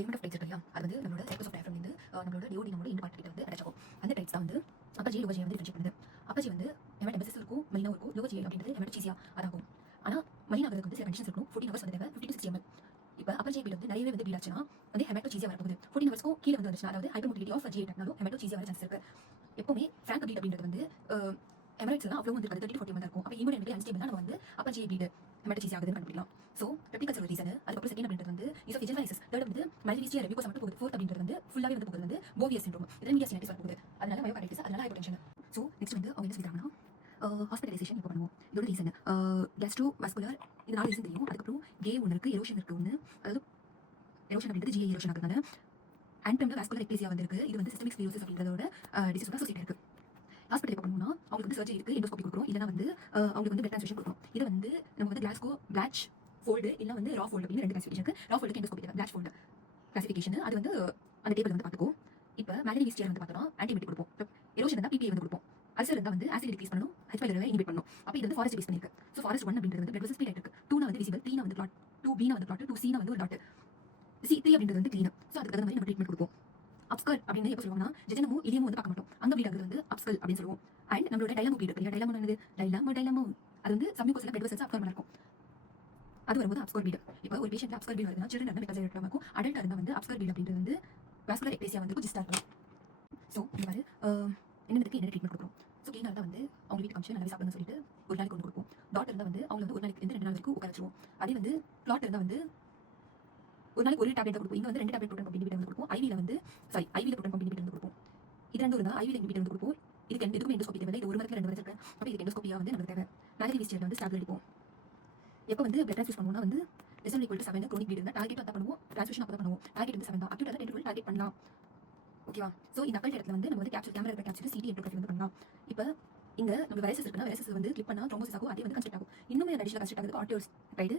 Limit of tides இருக்கு இல்லையா, அது வந்து நம்மளோட சைக்கிள்ஸ் ஆஃப் டயஃப்ரம் வந்து நம்மளோட டிஓடி நம்மளோட இந்த பார்ட் கிட்ட வந்து அட்டாச் ஆகும். அந்த டைட்ஸ் தான் வந்து அப்பர் ஜி லோவர் ஜி வந்து டிஃபரன்ஷியேட் பண்ணுது. அப்பர் ஜி வந்து எமர்டெம்பசிஸ் இருக்கும், மெலினா இருக்கும். லோவர் ஜி அப்படின்றது எமர்டெச்சீசியா அதாகும். ஆனால் மெலினா ஆகிறதுக்கு வந்து சில கண்டிஷன்ஸ் இருக்கும். 14 ஹவர்ஸ் வந்து தேவை, 50 to 60 ml. இப்போ அப்பர் ஜி வந்து நிறையவே வந்து பீட் ஆச்சுன்னா வந்து ஹெமட்டோசீசியா வரப்போகுது. 14 ஹவர்ஸ்க்கும் கீழே வந்து வந்துச்சுன்னா, அதாவது ஹைப்பர் மோட்டிலிட்டி ஆஃப் ஜி அட்டாக்னாலும் ஹெமட்டோசீசியா வர சான்ஸ் இருக்கு. எப்பவுமே ஃப்ராங்க் பீட் அப்படின்றது வந்து எமரேட்ஸ் எல்லாம் அவ்வளோ வந்து 30 to 40 ml இருக்கும். அப்போ ஹீமோடைனமிக்கலி அன்ஸ்டேபிள் நம்ம வந்து அப்பர் ஜி பீட் ஹெமட்டோசீசியா ஆகுதுன்னு கண்டுபிடிக்கலாம். So peptic reason. அதுக்கப்புறம் செகண்ட் அப்படின்றது வந்து இசோஃபேஜியல். தேர்ட் வந்து மல்டிவிஸ்டியா ரெபிகோஸ் மட்டும் போகுது. ஃபோர்த் அப்படின்றது வந்து ஃபுல்லாவே வந்து போகுது வந்து போவியஸ் சிண்ட்ரோம். இதெல்லாம் மீடியா சினைட்டிஸ் வரப்போகுது. அதனால மயோகார்டைட்டிஸ், அதனால ஹைப்பர்டென்ஷன். ஸோ நெக்ஸ்ட் வந்து அவங்க என்ன சொல்லிட்டாங்கன்னா ஹாஸ்பிட்டலைசேஷன் இப்போ பண்ணுவோம். இதோட ரீசன் கேஸ்ட்ரோ வாஸ்குலர், இது 4 ரீசன் தெரியும். அதுக்கப்புறம் கே ஒன்று இருக்குது, எரோஷன் இருக்குது ஒன்று. அதாவது எரோஷன் அப்படின்றது ஜிஏ எரோஷன் ஆகுறதுனால. ஆன்டம்ல வாஸ்குலர் எக்டேசியா வந்திருக்கு. இது வந்து சிஸ்டமிக் ஸ்க்ளீரோசிஸ் அப்படின்றதோட டிசீஸோட அசோசியேட் இருக்குது. ஹாஸ்பிட்டல் எப்போ பண்ணணும்னா அவங்களுக்கு வந்து சர்ஜரி இருக்குது, எண்டோஸ்கோபி கொடுக்குறோம், இல்லைனா வந்து அவங்களுக்கு வந்து பிளட் ட்ரான்ஸ்ஃபியூஷன் கொடுக்குறோம். இது வந்து நம்ம வந்து கிளாஸ்கோ பிளாச் ஃபோல்டு இல்லை வந்து ரா ஃபோல்டு அப்படின்னு 2 கிளாசிஃபிகேஷன் இருக்குது. ரா ஃபோல்டுக்கு எண்டோஸ்கோபி தேவை, பிளாச் ஃபோல்டு கிளாசிஃபிகேஷன். அது வந்து அந்த டேபிள் வந்து பார்த்துக்கோ. இப்போ மேலரிவிஸ்டியர் வந்து பார்த்தோம்னா ஆன்டிபயோட்டிக் கொடுப்போம். எரோஷன் இருந்தால் பிபிஏ வந்து கொடுப்போம். அல்சர் இருந்தால் வந்து ஆசிட் டிக்ரீஸ் பண்ணணும், ஹெச்பைலரை இனிபேட் பண்ணணும். அப்போ இது வந்து ஃபாரஸ்ட் பேஸ் பண்ணிருக்கு. ஸோ ஃபாரஸ்ட் 1 அப்படின்றது வந்து பிளட் வெசல்ஸ் ஸ்பீட் இருக்கு. 2 வந்து விசிபிள், 3 வந்து கிளாட், 2B வந்து கிளாட், 2C வந்து ஒரு டாட், C3 அப்படின்றது வந்து க்ளீன். ஸோ அதுக்கு தகுந்த மாதிரி நம்ம ட்ரீட்மெண்ட் கொடுப்போம். அப்ஸ்கல் அப்படின்னு எப்போ சொல்லுவாங்கன்னா ஜெஜனமும் இலியமும் வந்து பார்க்க மாட்டோம். அங்கே பீட் ஆகுது வந்து அப்ஸ்கல் அப்படின்னு சொல்லுவோம். அண்ட் நம்மளோட டைலமோ பீட் இருக்கு. டைலமோ என்னது? டைலமோ அது வந்து சம்யூகோஸ்ல பிளட் வெசல்ஸ் அப்ஸ்கல் இருக்கும். அது வரும்போது அப்ஸ்கல் பீட். இப்போ ஒரு பேஷண்ட் அப்ஸ்கல் பீட் வருதுன்னா சில்ட்ரன் இருந்தால் மெட்டல் சைடு இருக்கும். அடல்ட் இருந்தால் வந்து அப்ஸ்கல் பீட் அப்படின்றது வந்து வாஸ்குலர் எக்டேசியா வந்து ஜிஸ்டா இருக்கும். ஸோ இந்த மாதிரி என்னதுக்கு என்ன ட்ரீட்மெண்ட் கொடுக்குறோம். ஸோ க்ளீனாக தான் வந்து அவங்க வீட்டு காமிச்சு நல்லா சாப்பிடுன்னு சொல்லிட்டு ஒரு நாளைக்கு ஒன்று கொடுப்போம். டாக்டர் இருந்தால் வந்து அவங்க வந்து ஒரு நாளைக்கு 2 நாள் வரைக்கும் உட்கார வச்சுருவோம். அதே வந்து கிளாட் இருந்தால் வந்து ஒரு நாளைக்கு ஒரு டேப்லெட் கொடுப்போம். இங்கே வந்து 2 டேப்லெட் ப்ரோட்டான் பம்ப் இன்ஹிபிட்டர் வந்து கொடுப்போம். ஐவியில் ப்ரோட்டான் பம்ப் இன்ஹிபிட்டர் வந்து கொடுப்போம். இது 2 இருந்தால் ஐவியில் இன்ஹிபிட்டர் வந்து கொடுப்போம். இதுக்கு எதுக்குமே எண்டோஸ்கோபி தேவை. இது ஒரு மரத்தில் 2 மரத்தில் இருக்கு. அப்போ இதுக்கு எண்டோஸ்கோபியா வந்து நமக்கு தேவை. மேலரிவிஸ்டியர் வந்து ஸ்டாப்லெட் அடிப்போம். எப்போ வந்து பிளட் ட்ரான்ஸ்ஃபியூஷன் பண்ணுவோம்னா வந்து less equal to 7 chronic beat இருந்தால் டார்கெட் வந்து பண்ணுவோம். ட்ரான்ஸ்ஃபியூஷன் அப்போ தான் பண்ணுவோம். டார்கெட் வந்து 7 தான். அக்யூட் வந்து 10 to 12 டார்கெட் பண்ணலாம். ஓகேவா? ஸோ இந்த அக்கல்ட் இடத்துல வந்து நம்ம வந்து கேப்சூல் கேமரா இருக்கிற கேப்சூல் சிடி என்ட்ரோகிராஃபி வந்து பண்ணலாம். இப்போ இங்கே நம்ம வைரஸ் இருக்குன்னா வைரஸ் வந்து கிளிக் பண்ணால் த்ரோம்போசிஸ் ஆகும். அதே வந்து கன்ஸ்ட்ரக்ட் ஆகும். இன்னுமே அடிஷனல் கன்ஸ்ட்ரக்ட் ஆகுது ஆர்டியோஸ்டைடு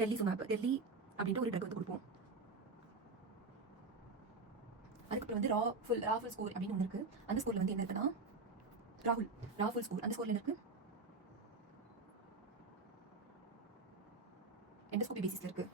டெல்லி அப்படின்ற ஒரு ட்ரக் வந்து கொடுப்போம். அதுக்கப்புறம் வந்து ராஃபுல் ஸ்கோர் அப்படின்னு ஒன்று இருக்குது. அந்த ஸ்கோரில் வந்து என்ன இருக்குன்னா ராஃபுல் ஸ்கோர். அந்த ஸ்கோரில் இருக்குது எண்டோஸ்கோபி பேசிஸில் இருக்குது.